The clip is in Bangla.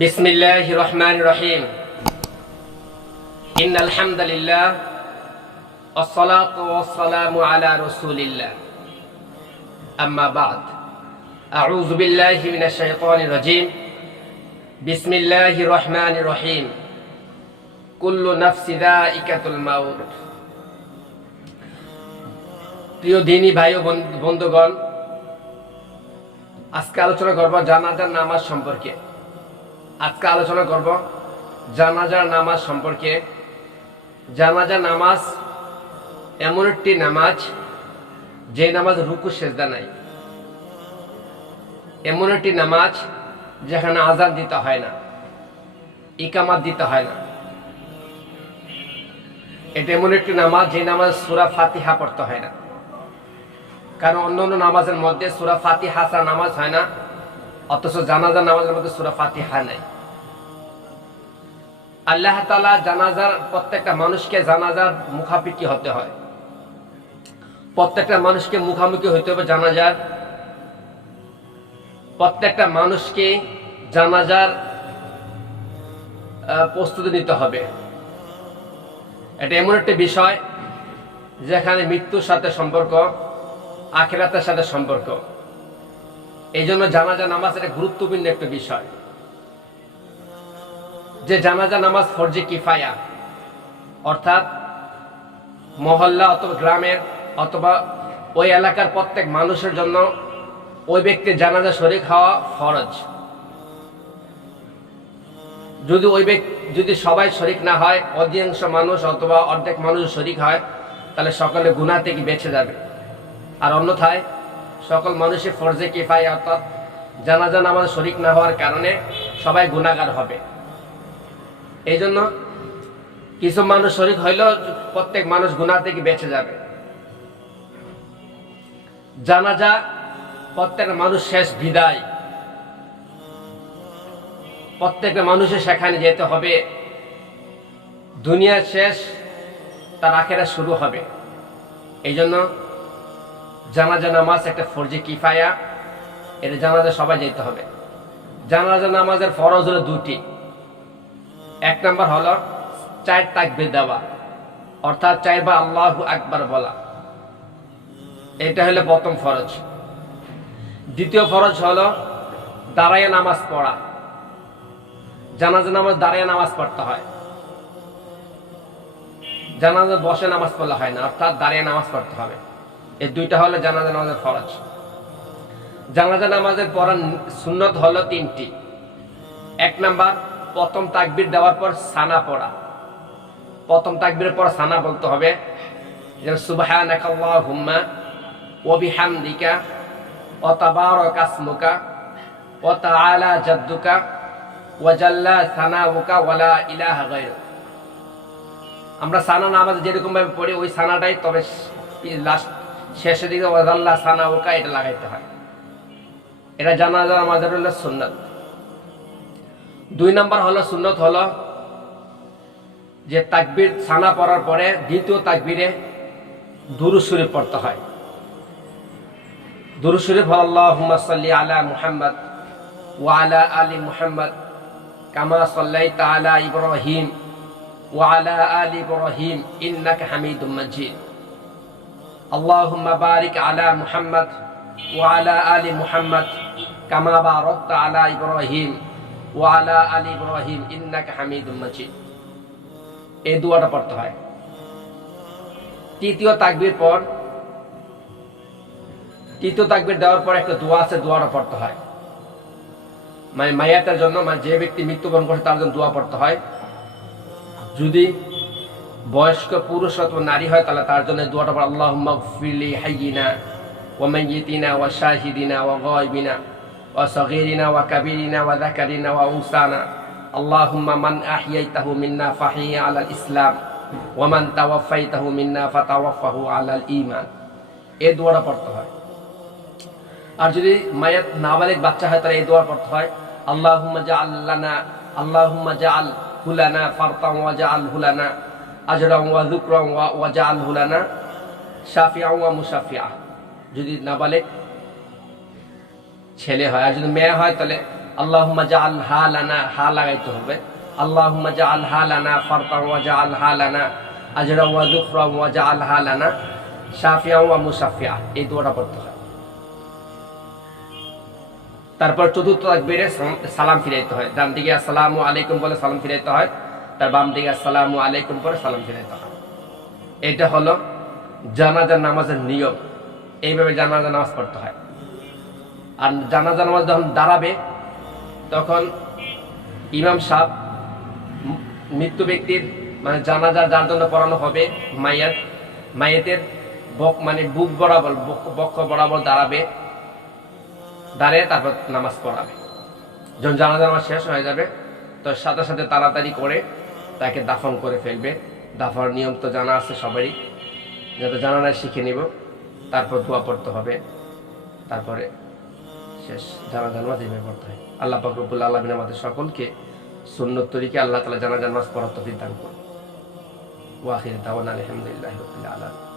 बिस्मिल्लाहिर रहमानिर रहीम इन्नल हम्दुलिल्लाह वस्सलातु वस्सलामु अला रसूलिल्लाह अम्मा बाद अऊज़ु बिल्लाहि मिनश शैतानिर रजीम बिस्मिल्लाहिर रहमानिर रहीम कुल्लु नफ्सिन जाइकातुल मौत। प्रिय दीनी भाई ও বন্ধুগণ, আজকে আলোচনা করব জানাজার নামাজ সম্পর্কে। জানাজার নামাজ এমন একটি নামাজ যে নামাজ রুকু সেজদা নাই, এমন একটি নামাজ যেখানে আযান দিতে হয় না, ইকামাত দিতে হয় না। এটা এমন একটি নামাজ যে নামাজ সূরা ফাতিহা পড়তে হয় না, কারণ অন্যান্য নামাজের মধ্যে সূরা ফাতিহা ছাড়া নামাজ হয় না, অথচ জানাজার নামাজের মধ্যে সূরা ফাতিহা নাই। আল্লাহ তাআলা জানাজার প্রত্যেকটা মানুষকে জানাজার মুখাপেক্ষী হতে হয়, প্রত্যেকটা মানুষকে মুখামুখি হতে হবে জানাজার, প্রত্যেকটা মানুষকে জানাজার প্রস্তুতি নিতে হবে। এটা এমন একটি বিষয় যেখানে মৃত্যুর সাথে সম্পর্ক, আখিরাতের সাথে সম্পর্ক। এই জন্য জানাজা নামাজ একটা গুরুত্বপূর্ণ একটা বিষয়। যে জানাজা নামাজ ফরজে কিফায়া, অর্থাৎ মহল্লা অথবা গ্রামের অথবা ওই এলাকার প্রত্যেক মানুষের জন্য ওই ব্যক্তির জানাজা শরীক হওয়া ফরজ। যদি সবাই শরীক না হয়, অধিকাংশ মানুষ অথবা অর্ধেক মানুষ শরীক হয়, তাহলে সকলে গুনাহ থেকে বেঁচে যাবে। আর অন্যথায় সকল মানুষের ফরজে কিফায়া অর্থাৎ জানাজা নামাজ শরীক না হওয়ার কারণে সবাই গুনাহগার হবে। এই জন্য কিছু মানুষ শরীক হইলেও প্রত্যেক মানুষ গুনাহ থেকে বেঁচে যাবে। জানাজা প্রত্যেক মানুষ শেষ বিদায়, প্রত্যেকটা মানুষের সেখানে যেতে হবে। দুনিয়ার শেষ, তার আখিরাত শুরু হবে। এই জন্য জানাজা নামাজ একটা ফরজে কিফায়া, এটা জানাজা সবাই যেতে হবে। জানাজা নামাজের ফরজ হলো দুটি। এক নম্বর হলো 4 তাকবীর দেওয়া, অর্থাৎ 4 বার আল্লাহু আকবার বলা, এটা হলো প্রথম ফরজ। দ্বিতীয় ফরজ হলো দাঁড়ায় নামাজ পড়া। জানাজা নামাজ দাঁড়ায় নামাজ পড়তে হয়, জানাজা বসে নামাজ পড়লে হয় না, অর্থাৎ দাঁড়িয়ে নামাজ পড়তে হবে। এই দুইটা হলো জানাজা নামাজের ফরজ। জানাজা নামাজের পড়ার সুন্নত হলো 3টি। এক নাম্বার, প্রথম তাকবীর দেওয়ার পর সানা পড়া। প্রথম তাকবীরের পর সানা বলতে হবে, যেমন সুবহানাকাল্লাহুম্মা ওয়া বিহামদিকা ওয়া তাবারাকা ইসমুকা ওয়া তাআলা জাদ্দুকা ওয়া জাল্লা সানাউকা ওয়া লা ইলাহা গায়রুক। আমরা সানা নামাজ যেরকম ভাবে পড়ি ওই সানাটাই, তবে লাস্ট শেষের দিকে ওয়া জাল্লা সানাউকা এটা লাগাইতে হয়। এটা জানাজা নামাজের হলো সুন্নাত। 2 নাম্বার হলো সুন্নত হলো যে তাকবীর সানা পড়ার পরে দ্বিতীয় তাকবীরে দুরূদ শরীফ পড়তে হয়। দুরূদ শরীফ হলো আল্লাহুম্মা সাল্লি আলা মুহাম্মদ ওয়া আলা আলি মুহাম্মদ কামা সাল্লাইতা আলা ইব্রাহিম ওয়া আলা আলি ইব্রাহিম ইন্নাকা হামিদুম মাজিদ। আল্লাহুম্মা বারিক আলা মুহাম্মদ ওয়া আলা আলি মুহাম্মদ কামা বারাকতা আলা ইব্রাহিম ওয়া আলা আলি ইব্রাহিম ইন্নাকা হামিদুম মাজিদ। এই দোয়াটা পড়তে হয়। তৃতীয় তাকবীর দেওয়ার পর একটা দোয়া আছে, দোয়াটা পড়তে হয়। মানে মাইয়াতের জন্য, মানে যে ব্যক্তি মৃত্যুবরণ করছে তার জন্য দোয়া পড়তে হয়। যদি বয়স্ক পুরুষ অথবা নারী হয় তাহলে তার জন্য দোয়াটা পড়ে, আল্লাহুম্মা গফির লি হাইয়িনা ওয়া মাইয়িতিনা ওয়া শাহিদিনা ওয়া গায়বিনা ওয়া সগীরিনা ওয়া কাবীরিনা ওয়া যাকারিনা ওয়া উনসানা আল্লাহুম্মা মান আহইয়াইতাহু মিন্না ফাহইয়া আলাল ইসলাম ওয়া মান তাওয়াফাইতাহু মিন্না ফাতাওয়াফাহু আলাল ঈমান। এই দোয়াটা পড়তে হয়। আর যদি মায়াত নাবালিগ বাচ্চা হয় তাহলে এই দোয়া পড়তে হয়, আল্লাহুম্মা জাআল হুলানা ফারতান ওয়া জাআল হুলানা আজরান ওয়া যুকরান ওয়া জাআল হুলানা শাফিআন ওয়া মুশাফিআ। যদি নাবালিগ ছেলে হয়, আর যদি মেয়ে হয় তাহলে আল্লাহুম্মা জাআলহা লানা, হা লাগাইতে হবে। আল্লাহুম্মা জাআলহা লানা ফারতান ওয়া জাআলহা লানা আজরা ওয়া যুখরা ওয়া জাআলহা লানা শাফিয়া ওয়া মুশাফিয়া, এই দোয়াটা পড়তে হয়। তারপর চতুর্থ তাকবীরে সালাম ফিরাইতে হয়। ডান দিকে আসসালামু আলাইকুম বলে সালাম ফিরাইতে হয়, তার বাম দিকে আসসালামু আলাইকুম করে সালাম ফিরাইতে হয়। এটা হলো জানাজার নামাজের নিয়ম। এইভাবে জানাজা নামাজ পড়তে হয়। আর জানাজা নামাজ যখন দাঁড়াবে তখন ইমাম সাহেব মৃত্যু ব্যক্তির মানে জানাজা যার জন্য পড়ানো হবে মাইয়াতের বুক বরাবর বক্ষ বরাবর দাঁড়াবে, দাঁড়িয়ে তারপর নামাজ পড়াবে। যখন জানাজা নামাজ শেষ হয়ে যাবে তো সাথে সাথে তাড়াতাড়ি করে তাকে দাফন করে ফেলবে। দাফনের নিয়ম তো জানা আছে সবারই, যত জানা নাই শিখে নিব। তারপর দোয়া পড়তে হবে, তারপরে শেষ জানাজা নামাজ এইভাবে পড়তে হয়। আল্লাহ পাক রব্বুল আলামিন আমাদের সকলকে সুন্নত তরিকে আল্লাহ তাআলা জানাজা নামাজ পড়ার তৌফিক দান করুন। ওয়া আখিরু দাওয়ানা আলহামদুলিল্লাহি রাব্বিল আলামিন।